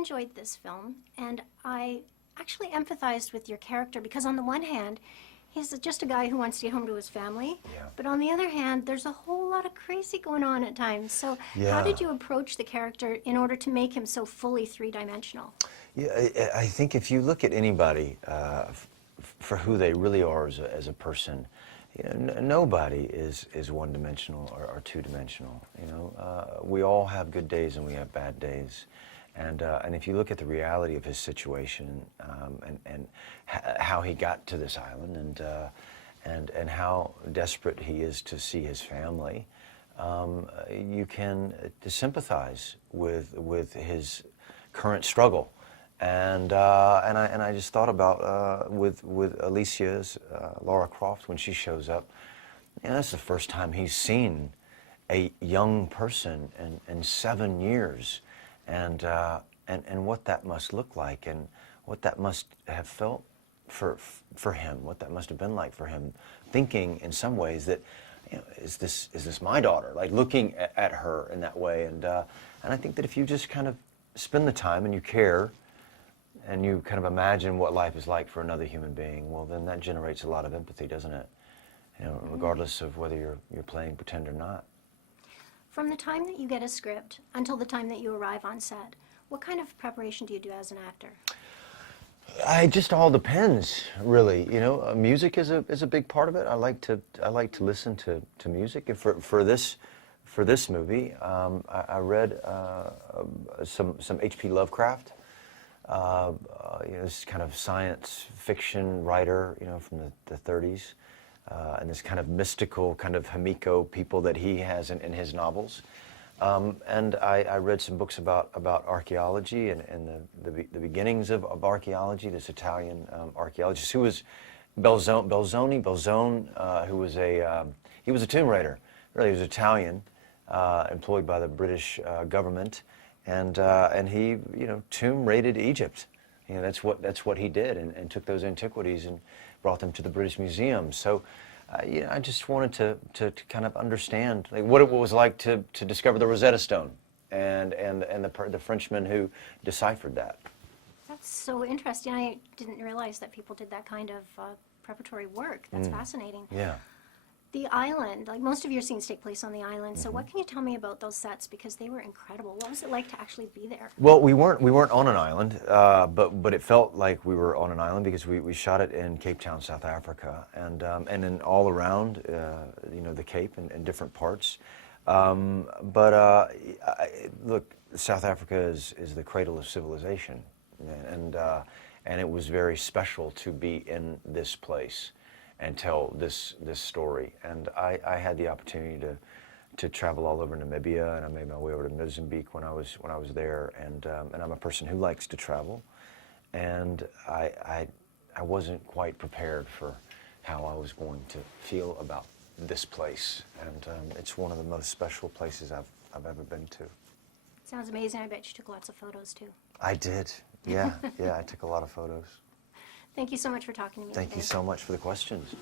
enjoyed this film, and I actually empathized with your character because on the one hand, he's just a guy who wants to get home to his family, but on the other hand, there's a whole lot of crazy going on at times. So how did you approach the character in order to make him so fully three-dimensional? Yeah, I think if you look at anybody for who they really are as a person, you know, nobody is one-dimensional or two-dimensional. You know, we all have good days and we have bad days, and if you look at the reality of his situation and how he got to this island and how desperate he is to see his family, you can sympathize with his current struggle. And I just thought about with Alicia's Lara Croft when she shows up. You know, that's the first time he's seen a young person in 7 years, and what that must look like, and what that must have felt for him, what that must have been like for him, thinking in some ways that, you know, is this my daughter? Like looking at her in that way, and I think that if you just kind of spend the time and you care, and you kind of imagine what life is like for another human being, well, then that generates a lot of empathy, doesn't it? You know, regardless of whether you're playing pretend or not. From the time that you get a script until the time that you arrive on set, what kind of preparation do you do as an actor? It just all depends, really. You know, music is a big part of it. I like to listen to music. And for this movie, I read some H.P. Lovecraft. You know, this kind of science fiction writer, you know, from the 30s, and this kind of mystical kind of Himiko people that he has in his novels. And I read some books about archaeology and the beginnings of archaeology. This Italian archaeologist who was Belzoni, who was he was a tomb raider. Really, he was Italian, employed by the British government. And he, you know, tomb raided Egypt. You know, that's what he did, and took those antiquities and brought them to the British Museum. So, you know, I just wanted to kind of understand like what it was like to discover the Rosetta Stone, and the Frenchman who deciphered that. That's so interesting. I didn't realize that people did that kind of preparatory work. That's fascinating. Yeah. The island, like most of your scenes take place on the island, so what can you tell me about those sets, because they were incredible? What was it like to actually be there? Well, we weren't on an island, but it felt like we were on an island because we shot it in Cape Town, South Africa, and then all around, you know, the Cape and different parts. Look, South Africa is the cradle of civilization, and it was very special to be in this place and tell this story. And I had the opportunity to travel all over Namibia, and I made my way over to Mozambique when I was there. And I'm a person who likes to travel, and I wasn't quite prepared for how I was going to feel about this place. And it's one of the most special places I've ever been to. Sounds amazing. I bet you took lots of photos too. I did. Yeah, I took a lot of photos. Thank you so much for talking to me Thank today. you so much for the questions.